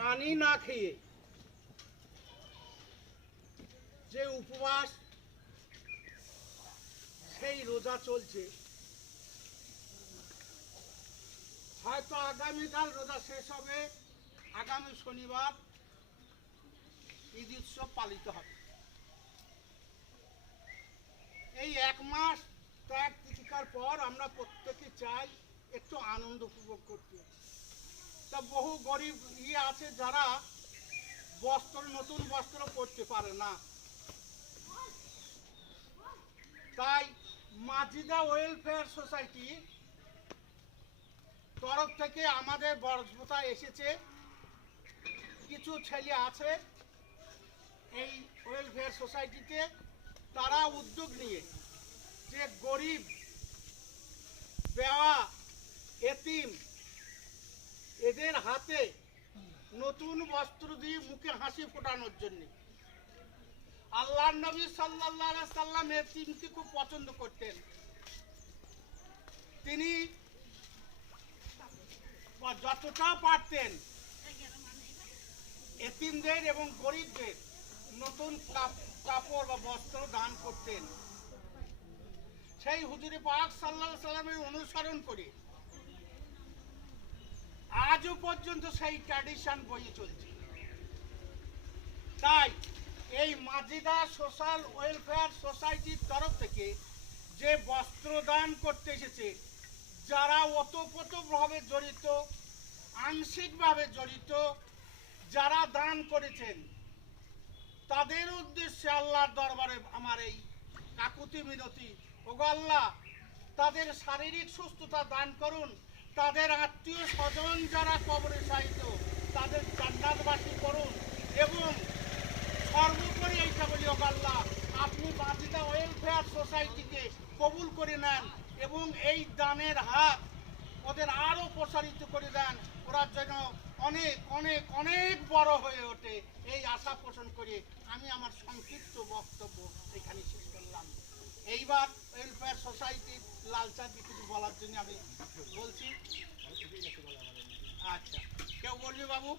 পানি না খেয়ে যে উপবাস সেই রোজা চলছে, হয়তো আগামীকাল রোজা শেষ হবে, আগামী শনিবার ঈদ উৎসব পালিত হবে। এই এক মাস ত্যাগ তিতিকার পর আমরা প্রত্যেকে চাই একটু আনন্দ উপভোগ করতে। তা বহু গরিব আছে যারা নতুন বস্ত্র পরতে পারে না, তাই মাজিদা ওয়েলফেয়ার সোসাইটি তরফ থেকে আমাদের বর্ষতা এসেছে। কিছু ছেলে আছে এই ওয়েলফেয়ার সোসাইটিতে, তারা উদ্যোগ নিয়ে যে গরিব, বেওয়া, এতিম এদের হাতে নতুন বস্ত্র দিয়ে মুখে হাসি ফোটানোর জন্য। আল্লাহর নবী সাল্লাল্লাহু আলাইহি সাল্লাম এতিমকে খুব পছন্দ করতেন। তিনি যতটা পারতেন এতিমদের এবং গরিবদের নতুন কাপড় বা বস্ত্র দান করতেন। সেই হুজুরে পাক সাল্লাল্লাহু আলাইহি সাল্লামের অনুসরণ করে আজও পর্যন্ত সেই ট্র্যাডিশন বয়ে চলছে। তাই এই মাজিদা সোশ্যাল ওয়েলফেয়ার সোসাইটির তরফ থেকে যে বস্ত্র দান করতে এসেছে, যারা ওতপ্রোতভাবে জড়িত, আংশিকভাবে জড়িত, যারা দান করেছেন, তাদের উদ্দেশ্যে আল্লাহর দরবারে আমার এই কাকুতি মিনতি, ওগো আল্লাহ তাদের শারীরিক সুস্থতা দান করুন, তাদের আত্মীয় স্বজন যারা কবরে শায়িত তাদের জান্নাতবাসী করুন, এবং সর্বোপরি এইটা বলি, ওগো আল্লাহ আপনি মাজিদা ওয়েলফেয়ার সোসাইটিকে কবুল করে নেন এবং এই দানের হাত ওদের আরও প্রসারিত করে দেন, ওরা যেন অনেক অনেক অনেক বড় হয়ে ওঠে, এই আশা পোষণ করে আমি আমার সংক্ষিপ্ত বক্তব্য এখানে শেষ করলাম। এইবার ওয়েলফেয়ার সোসাইটির লালচাঁদকে কিছু বলার জন্য আমি বলছি। আচ্ছা, কেউ বলবে বাবু?